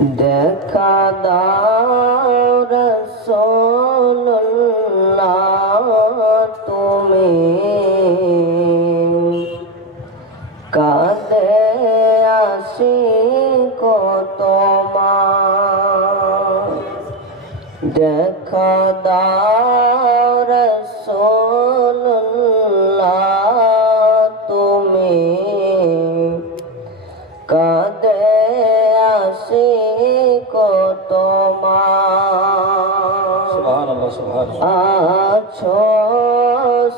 দেখা দাও রাসূলুল্লাহ তুমি কাঁদে আশিক তোমার। দেখা দাও রাসূলুল্লাহ তুমি কাঁদে আশিক তোমার। সুবহানাল্লাহ সুবহানাল্লাহ। আছো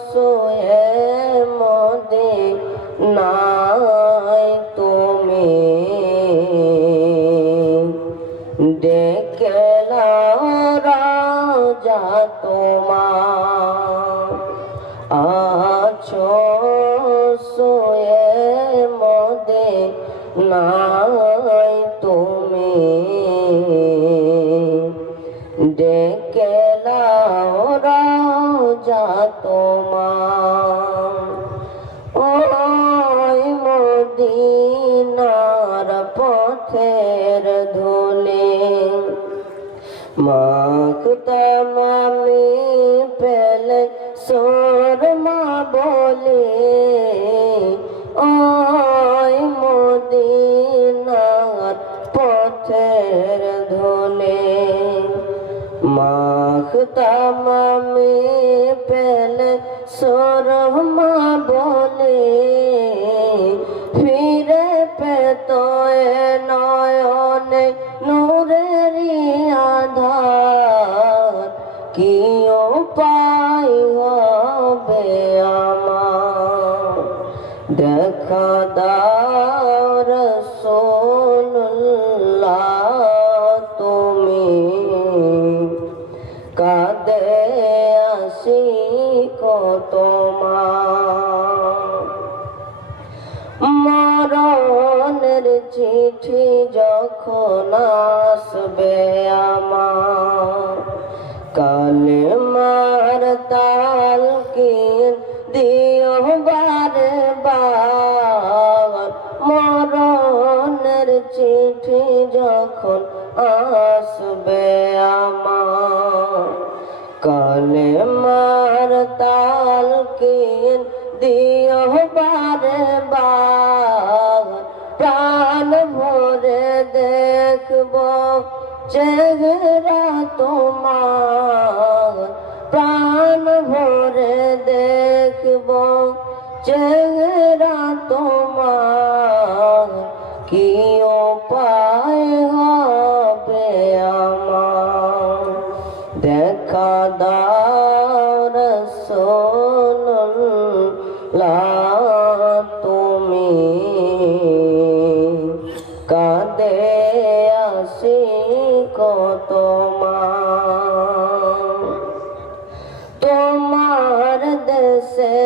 শুয়ে মদিনায় তুমি ডেকে নাও রাজা তোমার। আছো শুয়ে মদিনায় তুমি ডেকে নাও রাজা তোমার। ওই মদিনার পথের ধুলি মাখতাম আমি পেলে সুরমা বলে। ওই মদিনার পথের ধুলি মাখতাম আমি পেলে সুরমা বলে। ফিরে পেত নয়নে নূরেরি আধার। কি উপায় হবে আমার দেখা দাও রাসূলুল্লাহ তুমি কাঁদে আশিক তোমার। মরণের চিঠি যখন আসবে আমার কালেমার তালকিন দিও বারে বার। মরণের চিঠি যখন আসবে আমার কালেমার তালকিন দিও বারে বার। প্রাণ ভরে দেখব চেহারা তোমার। প্রাণ ভরে দেখব চেহারা তোমার। কি উপায় হবে আমার দেখা দাও রাসূলুল্লাহ তুমি কাঁদে আশিক তোমার। তোমার দেশে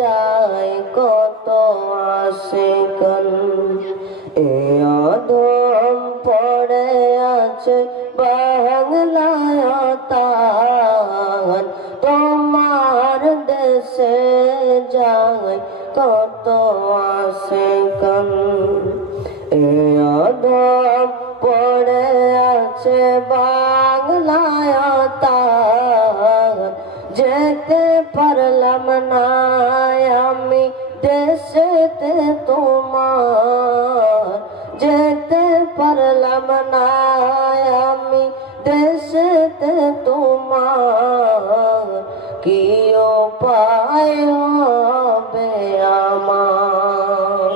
যায় কত আশিকন এ অধম পড়ে আছে বাংলায় তার। তোমার দেশে যায় কত আশিকন এ অধম পড়ে আছে বাংলায় তার। যেতে পারলাম না আমি দেশেতে তোমার। যেতে পারলাম না আমি দেশেতে তোমার। কি উপায় হবে আমার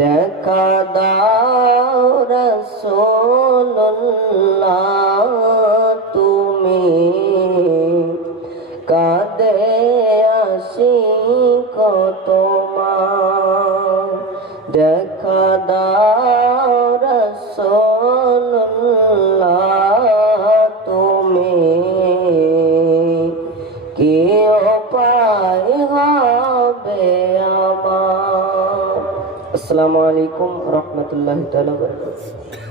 দেখা দাও রাসূলুল্লাহ তুমি কাঁদে আশিক তোমার। দেখা দাও রাসূলুল্লাহ তুমি কি উপায় হবে আমার। আসসালামু আলাইকুম রহমতুল্লাহি তাআলা ওয়া বারাকাতুহু।